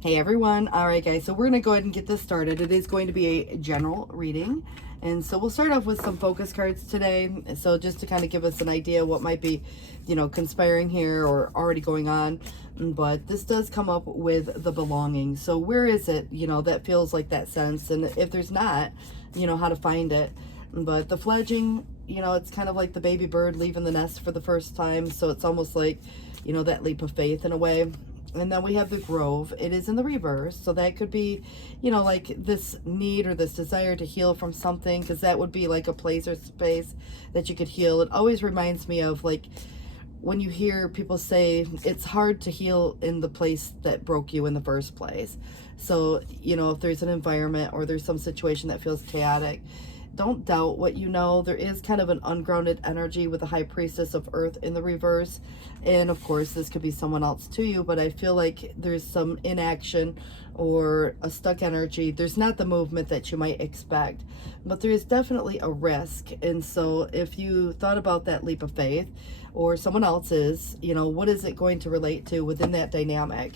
Hey everyone. All right, guys. So we're going to go ahead and get this started. It is going to be a general reading. And so we'll start off with some focus cards today. So just to kind of give us an idea what might be, conspiring here or already going on. But this does come up with the belonging. So where is it, that feels like that sense? And if there's not, how to find it. But the fledging, it's kind of like the baby bird leaving the nest for the first time. So it's almost like, that leap of faith in a way. And then we have the grove. It is in the reverse. So that could be, like this need or this desire to heal from something, because that would be like a place or space that you could heal. It always reminds me of like when you hear people say it's hard to heal in the place that broke you in the first place. So, if there's an environment or there's some situation that feels chaotic, don't doubt what you know. There is kind of an ungrounded energy with the high priestess of earth in the reverse. And of course, this could be someone else to you, but I feel like there's some inaction or a stuck energy. There's not the movement that you might expect, but there is definitely a risk. And so if you thought about that leap of faith or someone else's, what is it going to relate to within that dynamic?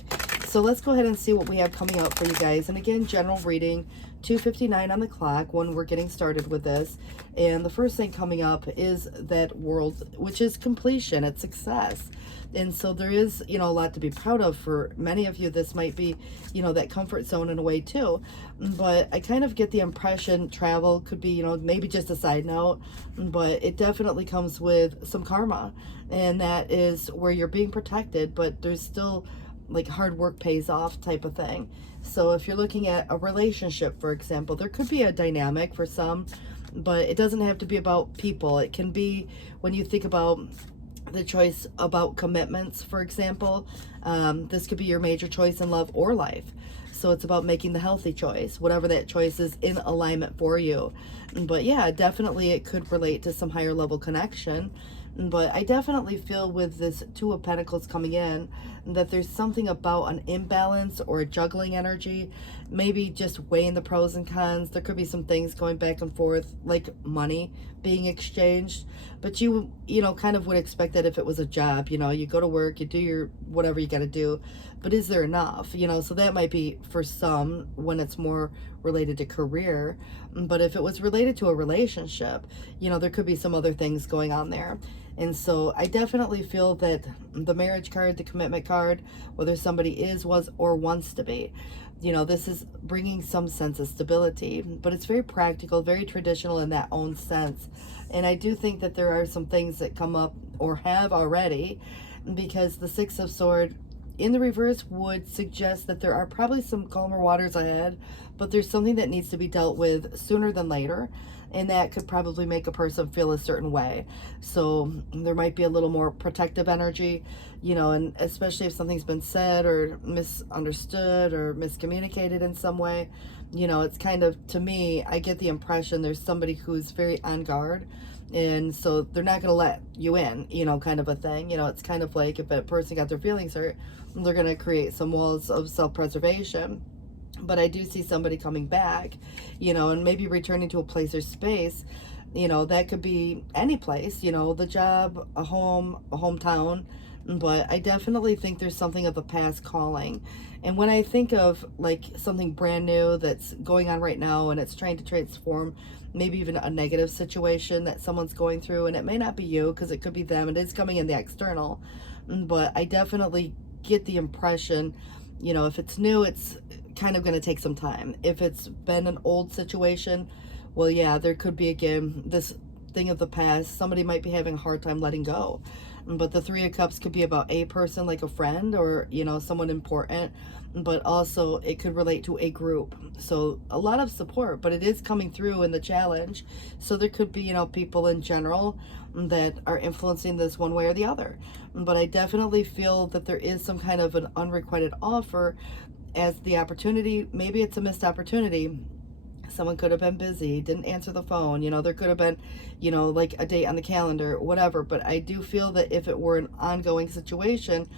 So let's go ahead and see what we have coming out for you guys. And again, general reading, 2:59 on the clock when we're getting started with this. And the first thing coming up is that world, which is completion, it's success. And so there is, a lot to be proud of for many of you. This might be, that comfort zone in a way too. But I kind of get the impression travel could be, maybe just a side note, but it definitely comes with some karma. And that is where you're being protected, but there's still like hard work pays off type of thing. So if you're looking at a relationship, for example, there could be a dynamic for some, but it doesn't have to be about people. It can be when you think about the choice about commitments, for example. This could be your major choice in love or life. So it's about making the healthy choice, whatever that choice is in alignment for you. But yeah, definitely it could relate to some higher level connection. But I definitely feel with this Two of Pentacles coming in that there's something about an imbalance or a juggling energy, maybe just weighing the pros and cons. There could be some things going back and forth, like money being exchanged. But you kind of would expect that if it was a job, you go to work, you do your whatever you got to do. But is there enough? So that might be for some when it's more related to career. But if it was related to a relationship, there could be some other things going on there. And so I definitely feel that the marriage card, the commitment card, whether somebody is, was, or wants to be, this is bringing some sense of stability, but it's very practical, very traditional in that own sense. And I do think that there are some things that come up or have already, because the Six of Swords in the reverse would suggest that there are probably some calmer waters ahead, but there's something that needs to be dealt with sooner than later. And that could probably make a person feel a certain way. So there might be a little more protective energy, and especially if something's been said or misunderstood or miscommunicated in some way, it's kind of, to me, I get the impression there's somebody who's very on guard. And so they're not going to let you in, kind of a thing. It's kind of like if a person got their feelings hurt, they're going to create some walls of self-preservation. But I do see somebody coming back, and maybe returning to a place or space, that could be any place, the job, a home, a hometown. But I definitely think there's something of the past calling. And when I think of like something brand new that's going on right now and it's trying to transform maybe even a negative situation that someone's going through, and it may not be you because it could be them, it is coming in the external. But I definitely get the impression, if it's new, it's kind of going to take some time. If it's been an old situation, well, yeah, there could be, again, this thing of the past. Somebody might be having a hard time letting go. But the Three of Cups could be about a person, like a friend or, someone important. But also it could relate to a group. So a lot of support, but it is coming through in the challenge. So there could be, people in general that are influencing this one way or the other. But I definitely feel that there is some kind of an unrequited offer as the opportunity. Maybe it's a missed opportunity. Someone could have been busy, didn't answer the phone, there could have been, like a date on the calendar, whatever. But I do feel that if it were an ongoing situation,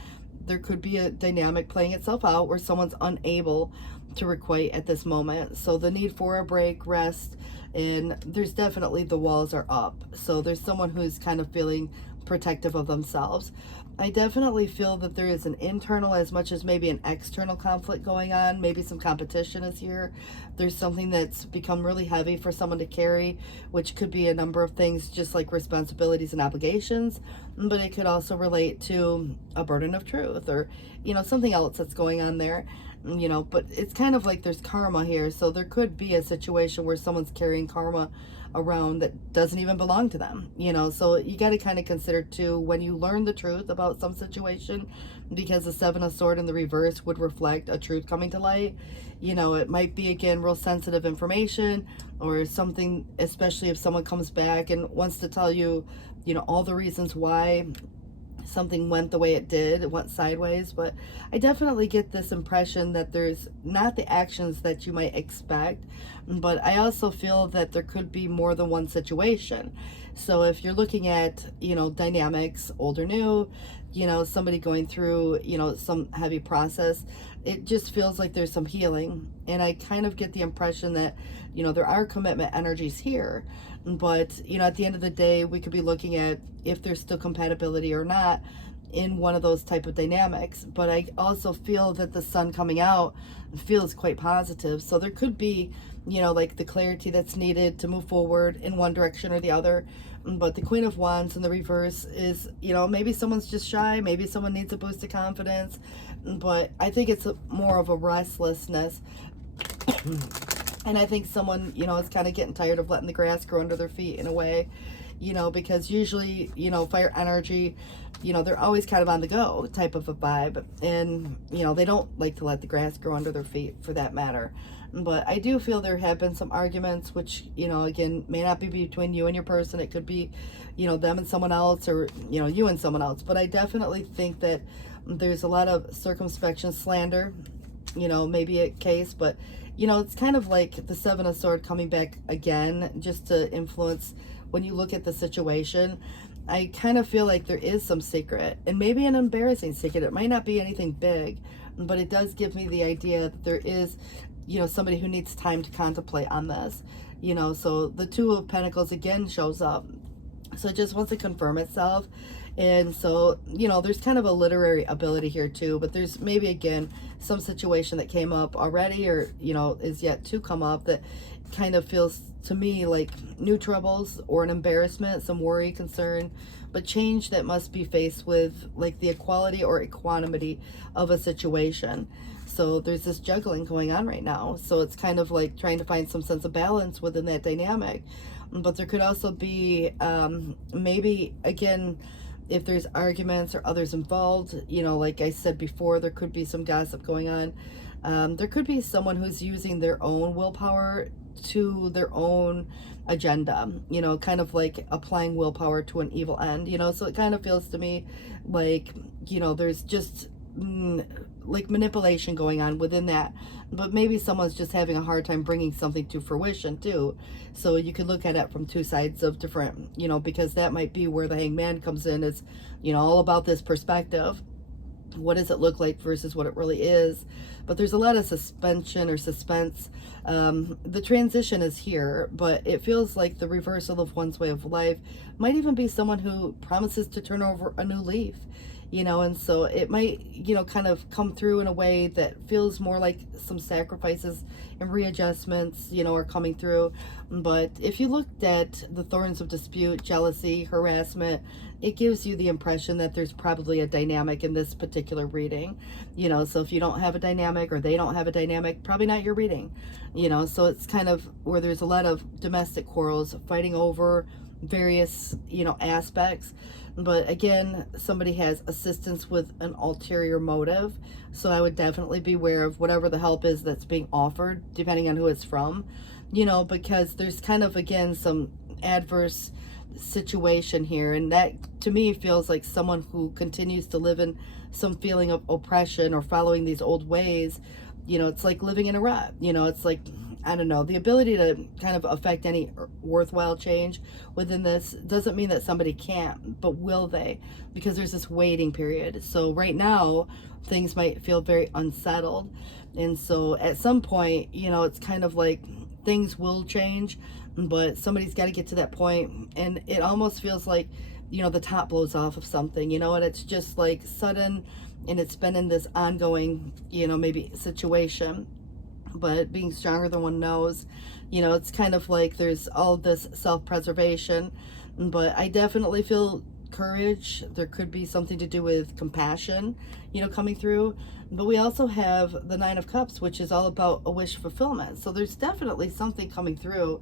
there could be a dynamic playing itself out where someone's unable to requite at this moment. So the need for a break, rest, and there's definitely the walls are up. So there's someone who's kind of feeling protective of themselves. I definitely feel that there is an internal as much as maybe an external conflict going on. Maybe some competition is here. There's something that's become really heavy for someone to carry, which could be a number of things, just like responsibilities and obligations, but it could also relate to a burden of truth or, something else that's going on there. But it's kind of like there's karma here. So there could be a situation where someone's carrying karma around that doesn't even belong to them, so you got to kind of consider too when you learn the truth about some situation, because the Seven of Sword in the reverse would reflect a truth coming to light. It might be, again, real sensitive information or something, especially if someone comes back and wants to tell you, all the reasons why something went the way it did, it went sideways. But I definitely get this impression that there's not the actions that you might expect, but I also feel that there could be more than one situation. So if you're looking at, dynamics, old or new, somebody going through, some heavy process, it just feels like there's some healing. And I kind of get the impression that, there are commitment energies here. But, at the end of the day, we could be looking at if there's still compatibility or not in one of those type of dynamics. But I also feel that the sun coming out feels quite positive. So there could be, like the clarity that's needed to move forward in one direction or the other. But the Queen of Wands in the reverse is, maybe someone's just shy. Maybe someone needs a boost of confidence. But I think it's more of a restlessness. And I think someone, is kind of getting tired of letting the grass grow under their feet in a way, because usually, fire energy, they're always kind of on the go type of a vibe. And, they don't like to let the grass grow under their feet for that matter. But I do feel there have been some arguments, which, again, may not be between you and your person. It could be, them and someone else, or, you and someone else. But I definitely think that there's a lot of circumspection, slander, maybe a case, but it's kind of like the Seven of Swords coming back again, just to influence when you look at the situation. I kind of feel like there is some secret, and maybe an embarrassing secret. It might not be anything big, but it does give me the idea that there is, somebody who needs time to contemplate on this. So the Two of Pentacles again shows up. So it just wants to confirm itself. And so, there's kind of a literary ability here too, but there's maybe, again, some situation that came up already or, is yet to come up that kind of feels to me like new troubles or an embarrassment, some worry, concern, but change that must be faced with like the equality or equanimity of a situation. So there's this juggling going on right now. So it's kind of like trying to find some sense of balance within that dynamic. But there could also be maybe, again, if there's arguments or others involved, like I said before, there could be some gossip going on. There could be someone who's using their own willpower to their own agenda, kind of like applying willpower to an evil end, so it kind of feels to me like, there's just like manipulation going on within that. But maybe someone's just having a hard time bringing something to fruition too. So you could look at it from two sides of different, because that might be where the Hangman comes in, is, all about this perspective. What does it look like versus what it really is? But there's a lot of suspension or suspense. The transition is here, but it feels like the reversal of one's way of life might even be someone who promises to turn over a new leaf. And so it might, kind of come through in a way that feels more like some sacrifices and readjustments, are coming through. But if you looked at the thorns of dispute, jealousy, harassment, it gives you the impression that there's probably a dynamic in this particular reading. So if you don't have a dynamic or they don't have a dynamic, probably not your reading. So it's kind of where there's a lot of domestic quarrels, fighting over various, aspects. But again, somebody has assistance with an ulterior motive. So I would definitely be aware of whatever the help is that's being offered, depending on who it's from, because there's kind of, again, some adverse situation here. And that to me feels like someone who continues to live in some feeling of oppression or following these old ways. It's like living in a rut. It's like, I don't know, the ability to kind of affect any worthwhile change within this doesn't mean that somebody can't, but will they? Because there's this waiting period. So right now, things might feel very unsettled. And so at some point, it's kind of like things will change, but somebody's got to get to that point. And it almost feels like the top blows off of something, and it's just like sudden, and it's been in this ongoing, maybe situation, but being stronger than one knows, it's kind of like there's all this self-preservation, but I definitely feel courage. There could be something to do with compassion, coming through. But we also have the Nine of Cups, which is all about a wish fulfillment. So there's definitely something coming through,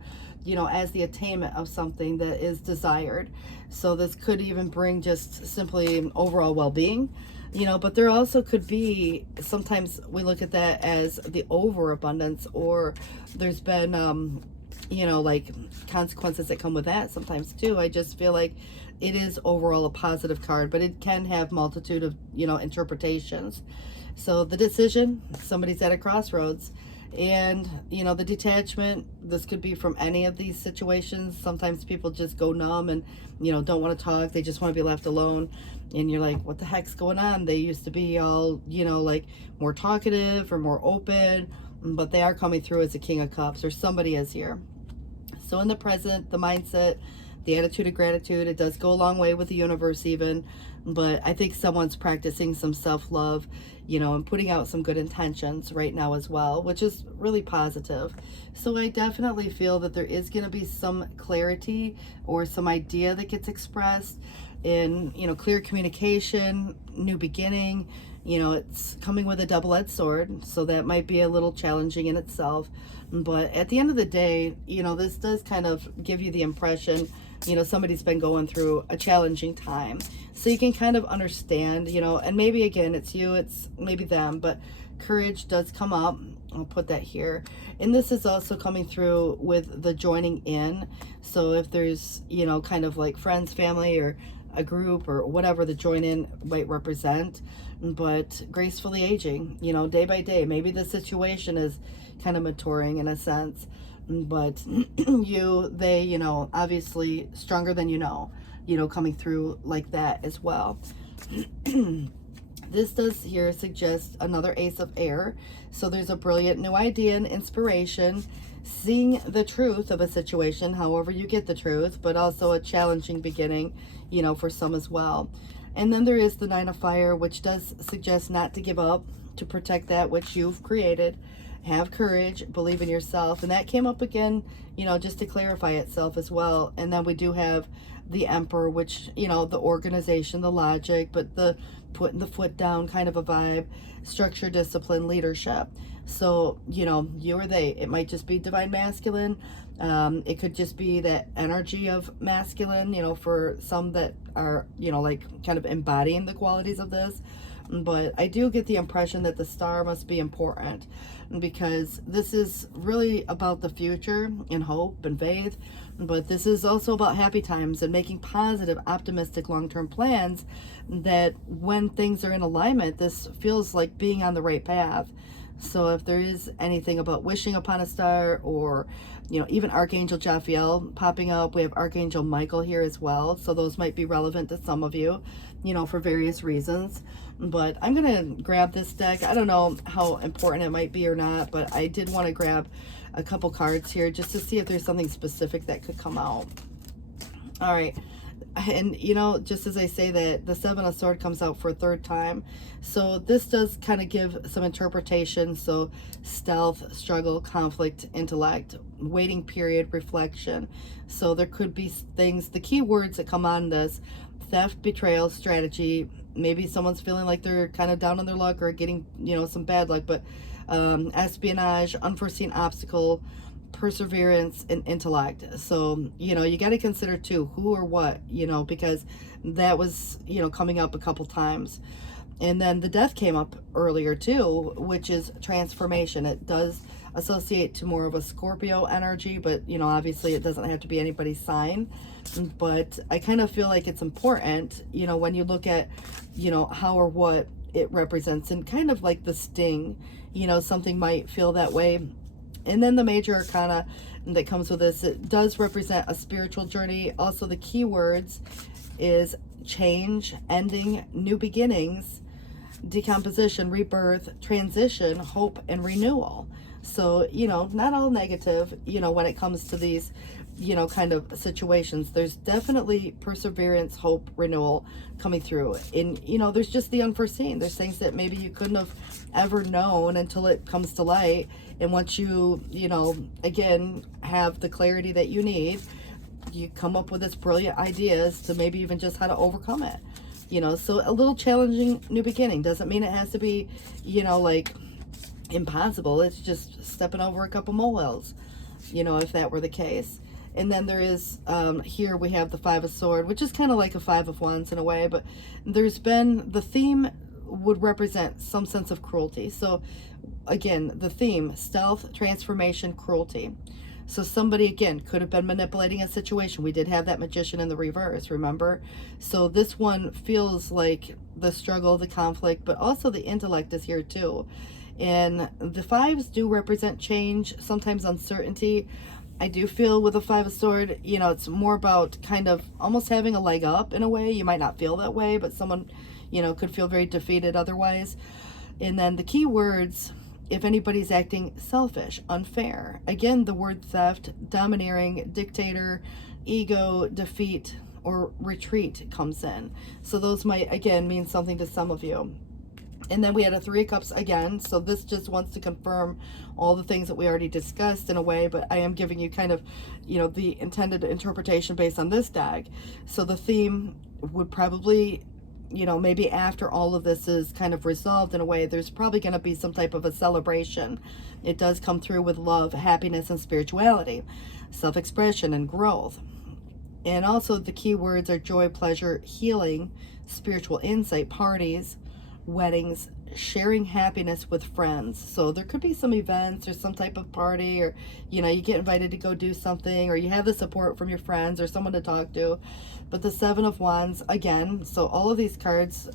as the attainment of something that is desired. So this could even bring just simply overall well-being, but there also could be, sometimes we look at that as the overabundance, or there's been, like consequences that come with that sometimes too. I just feel like it is overall a positive card, but it can have multitude of, interpretations. So the decision, somebody's at a crossroads, and, the detachment, this could be from any of these situations. Sometimes people just go numb and, don't want to talk. They just want to be left alone. And you're like, what the heck's going on? They used to be all, like more talkative or more open, but they are coming through as a King of Cups, or somebody is here. So in the present, the mindset, the attitude of gratitude, it does go a long way with the universe even, but I think someone's practicing some self-love, and putting out some good intentions right now as well, which is really positive. So I definitely feel that there is going to be some clarity or some idea that gets expressed in, clear communication, new beginning. It's coming with a double-edged sword, so that might be a little challenging in itself. But at the end of the day, this does kind of give you the impression, somebody's been going through a challenging time. So you can kind of understand, and maybe again, it's you, it's maybe them, but courage does come up. I'll put that here. And this is also coming through with the joining in. So if there's, kind of like friends, family, or a group, or whatever the join in might represent, but gracefully aging, day by day. Maybe the situation is kind of maturing in a sense, but they, obviously stronger than coming through like that as well. This does here suggest another Ace of Air. So there's a brilliant new idea and inspiration, seeing the truth of a situation, however you get the truth, but also a challenging beginning, for some as well. And then there is the Nine of Fire, which does suggest not to give up, to protect that which you've created. Have courage, believe in yourself. And that came up again, just to clarify itself as well. And then we do have the Emperor, which, the organization, the logic, but the putting the foot down kind of a vibe, structure, discipline, leadership. So, you or they, it might just be divine masculine. It could just be that energy of masculine, for some that are, like kind of embodying the qualities of this. But I do get the impression that the star must be important, because this is really about the future and hope and faith. But this is also about happy times and making positive, optimistic, long-term plans, that when things are in alignment, this feels like being on the right path. So if there is anything about wishing upon a star, or, even Archangel Jophiel popping up, we have Archangel Michael here as well. So those might be relevant to some of you, for various reasons. But I'm going to grab this deck. I don't know how important it might be or not, but I did want to grab a couple cards here just to see if there's something specific that could come out. All right. And, just as I say that, the Seven of Swords comes out for a third time. So this does kind of give some interpretation. So stealth, struggle, conflict, intellect, waiting period, reflection. So there could be things, the key words that come on this: theft, betrayal, strategy. Maybe someone's feeling like they're kind of down on their luck, or getting, some bad luck, but espionage, unforeseen obstacle, perseverance, and intellect. So, you got to consider too, who or what, because that was, coming up a couple times. And then the death came up earlier too, which is transformation. It does associate to more of a Scorpio energy, but, obviously it doesn't have to be anybody's sign. But I kind of feel like it's important, when you look at, how or what it represents, and kind of like the sting, something might feel that way. And then the major arcana that comes with this, it does represent a spiritual journey. Also, the key words is change, ending, new beginnings, decomposition, rebirth, transition, hope, and renewal. So, not all negative, when it comes to these, kind of situations. There's definitely perseverance, hope, renewal coming through. And, there's just the unforeseen. There's things that maybe you couldn't have ever known until it comes to light. And once you, again, have the clarity that you need, you come up with this brilliant ideas to maybe even just how to overcome it. So a little challenging new beginning doesn't mean it has to be, like impossible. It's just stepping over a couple molehills, if that were the case. And then there is, here we have the Five of Swords, which is kind of like a Five of Wands in a way, but there's been, the theme would represent some sense of cruelty. So again, the theme, stealth, transformation, cruelty. So somebody, again, could have been manipulating a situation. We did have that Magician in the reverse, remember? So this one feels like the struggle, the conflict, but also the intellect is here too. And the fives do represent change, sometimes uncertainty. I do feel with a Five of Swords, it's more about kind of almost having a leg up in a way. You might not feel that way, but someone, could feel very defeated otherwise. And then the key words, if anybody's acting selfish, unfair. Again, the word theft, domineering, dictator, ego, defeat, or retreat comes in. So those might, again, mean something to some of you. And then we had a Three of Cups again. So this just wants to confirm all the things that we already discussed in a way, but I am giving you kind of, the intended interpretation based on this deck. So the theme would probably, maybe after all of this is kind of resolved in a way, there's probably going to be some type of a celebration. It does come through with love, happiness, and spirituality, self-expression, and growth. And also the key words are joy, pleasure, healing, spiritual insight, parties, weddings, sharing happiness with friends. So there could be some events or some type of party, or you get invited to go do something, or you have the support from your friends or someone to talk to. But the Seven of Wands again, so all of these cards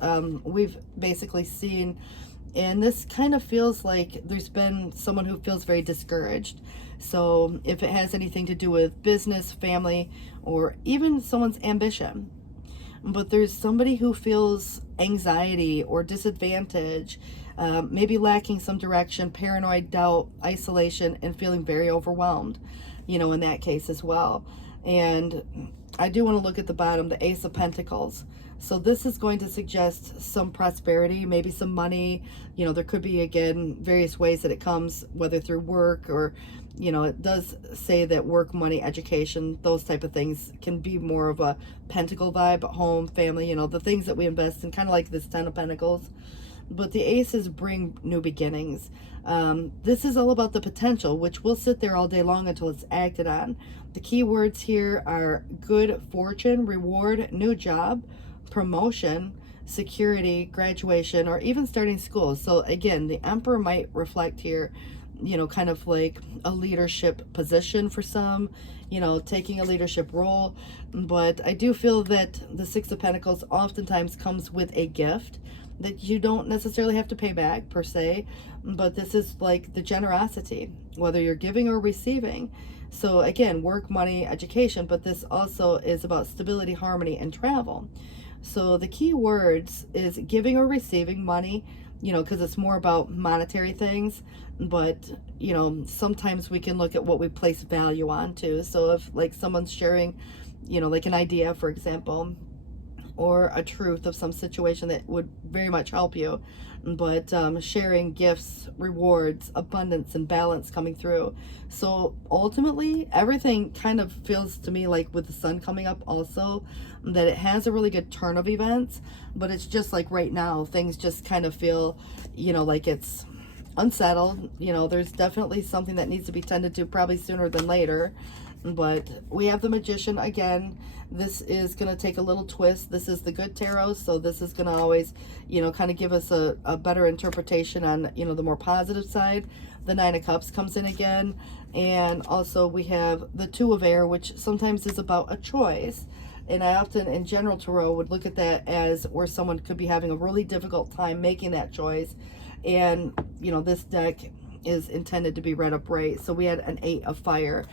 we've basically seen, and this kind of feels like there's been someone who feels very discouraged. So if it has anything to do with business, family, or even someone's ambition, but there's somebody who feels anxiety or disadvantage, maybe lacking some direction, paranoid, doubt, isolation, and feeling very overwhelmed, in that case as well. And I do want to look at the bottom, the Ace of Pentacles. So this is going to suggest some prosperity, maybe some money. There could be, again, various ways that it comes, whether through work or, it does say that work, money, education, those type of things can be more of a pentacle vibe, home, family, the things that we invest in, kind of like this Ten of Pentacles. But the aces bring new beginnings. This is all about the potential, which will sit there all day long until it's acted on. The key words here are good fortune, reward, new job, promotion, security, graduation, or even starting school. So again, the Emperor might reflect here, kind of like a leadership position for some, taking a leadership role. But I do feel that the Six of Pentacles oftentimes comes with a gift that you don't necessarily have to pay back per se, but this is like the generosity, whether you're giving or receiving. So again, work, money, education, but this also is about stability, harmony, and travel. So the key words is giving or receiving money, because it's more about monetary things. But, sometimes we can look at what we place value on too. So if like someone's sharing, like an idea, for example, or a truth of some situation that would very much help you, but sharing gifts, rewards, abundance, and balance coming through. So ultimately, everything kind of feels to me like with the Sun coming up also, that it has a really good turn of events, but it's just like right now, things just kind of feel, like it's unsettled. There's definitely something that needs to be tended to probably sooner than later. But we have the Magician again. This is going to take a little twist. This is the good tarot, so this is going to always, kind of give us a better interpretation on, the more positive side. The Nine of Cups comes in again, and also we have the Two of Air, which sometimes is about a choice. And I often, in general tarot, would look at that as where someone could be having a really difficult time making that choice. And, this deck is intended to be read upright. So we had an Eight of Fire.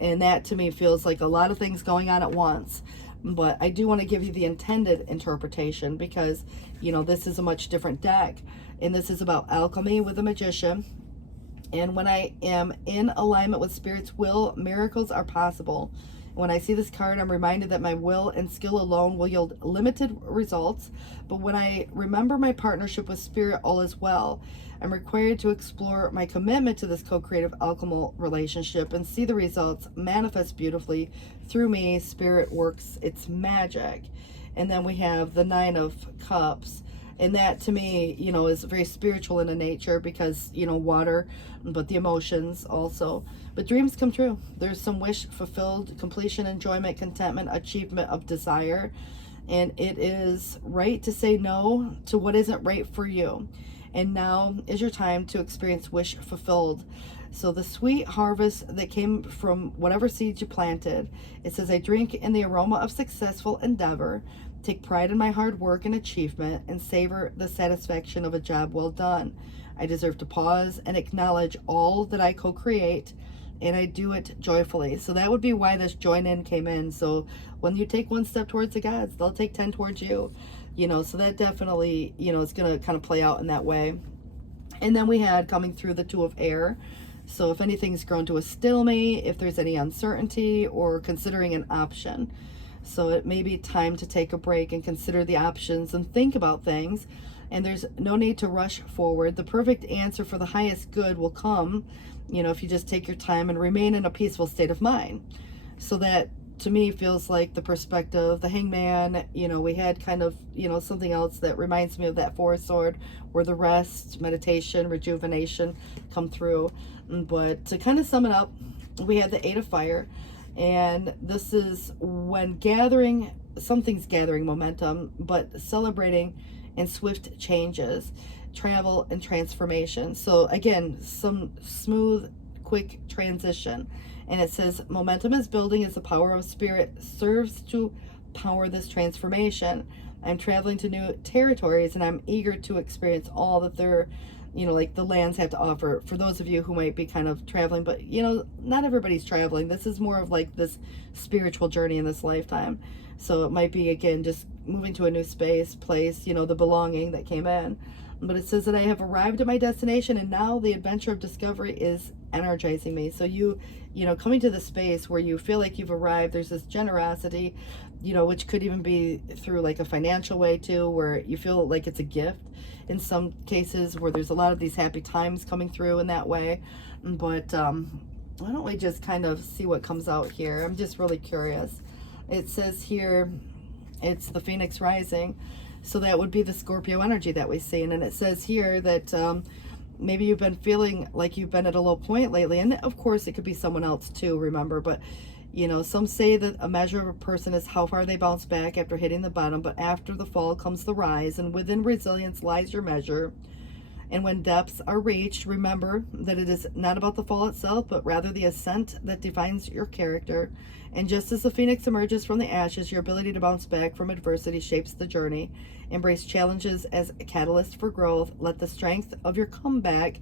And that to me feels like a lot of things going on at once. But I do want to give you the intended interpretation because, this is a much different deck. And this is about alchemy with the Magician. And when I am in alignment with Spirit's will, miracles are possible. When I see this card, I'm reminded that my will and skill alone will yield limited results. But when I remember my partnership with Spirit, all is well. I'm required to explore my commitment to this co-creative alchemical relationship and see the results manifest beautifully through me. Spirit works its magic. And then we have the Nine of Cups. And that to me, is very spiritual in a nature because, water, but the emotions also. But dreams come true. There's some wish fulfilled, completion, enjoyment, contentment, achievement of desire. And it is right to say no to what isn't right for you. And now is your time to experience wish fulfilled. So the sweet harvest that came from whatever seeds you planted. It says, I drink in the aroma of successful endeavor, take pride in my hard work and achievement, and savor the satisfaction of a job well done. I deserve to pause and acknowledge all that I co-create, and I do it joyfully. So that would be why this join in came in. So when you take one step towards the gods, they'll take 10 towards you. So that definitely, is going to kind of play out in that way. And then we had coming through the Two of Air. So if anything's grown to a stalemate, if there's any uncertainty or considering an option. So it may be time to take a break and consider the options and think about things. And there's no need to rush forward. The perfect answer for the highest good will come, if you just take your time and remain in a peaceful state of mind. So that to me feels like the perspective, the Hangman, we had kind of, something else that reminds me of that Four Sword where the rest, meditation, rejuvenation come through. But to kind of sum it up, we had the Eight of Fire. And this is when something's gathering momentum, but celebrating and swift changes, travel and transformation. So again, some smooth, quick transition. And it says, momentum is building as the power of Spirit serves to power this transformation. I'm traveling to new territories and I'm eager to experience all that they're like the lands have to offer for those of you who might be kind of traveling, but not everybody's traveling. This is more of like this spiritual journey in this lifetime. So it might be, again, just moving to a new place, the belonging that came in. But it says that I have arrived at my destination and now the adventure of discovery is energizing me. So coming to the space where you feel like you've arrived, there's this generosity, which could even be through like a financial way too, where you feel like it's a gift in some cases, where there's a lot of these happy times coming through in that way. But why don't we just kind of see what comes out here? I'm just really curious. It says here, it's the Phoenix rising. So that would be the Scorpio energy that we see. And then it says here that maybe you've been feeling like you've been at a low point lately. And of course, it could be someone else too, remember. But, some say that a measure of a person is how far they bounce back after hitting the bottom. But after the fall comes the rise. And within resilience lies your measure. And when depths are reached, remember that it is not about the fall itself, but rather the ascent that defines your character. And just as the phoenix emerges from the ashes, your ability to bounce back from adversity shapes the journey. Embrace challenges as a catalyst for growth. Let the strength of your comeback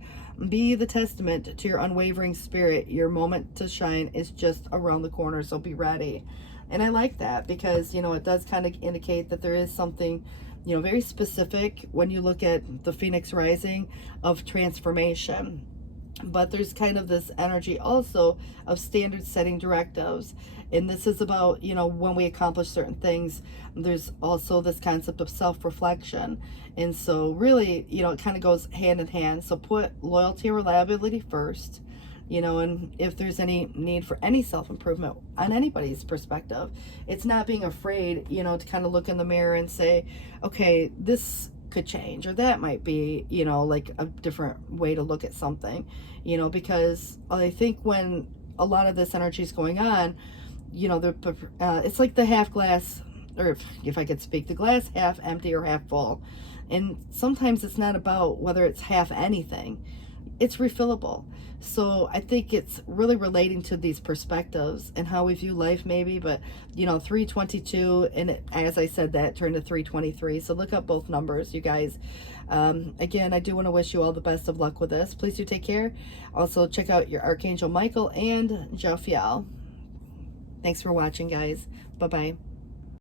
be the testament to your unwavering spirit. Your moment to shine is just around the corner, so be ready. And I like that because, it does kind of indicate that there is something, very specific when you look at the Phoenix rising of transformation. But there's kind of this energy also of standard setting directives. And this is about, when we accomplish certain things, there's also this concept of self-reflection. And so really, it kind of goes hand in hand. So put loyalty and reliability first, and if there's any need for any self-improvement on anybody's perspective, it's not being afraid, to kind of look in the mirror and say, okay, this could change, or that might be, like a different way to look at something, because I think when a lot of this energy is going on, it's like the half glass, or if I could speak, the glass half empty or half full. And sometimes it's not about whether it's half anything, it's refillable. So I think it's really relating to these perspectives and how we view life maybe, but 322, and as I said, that turned to 323. So look up both numbers, you guys. Again, I do want to wish you all the best of luck with this. Please do take care. Also check out your Archangel Michael and Jophiel. Thanks for watching, guys. Bye-bye.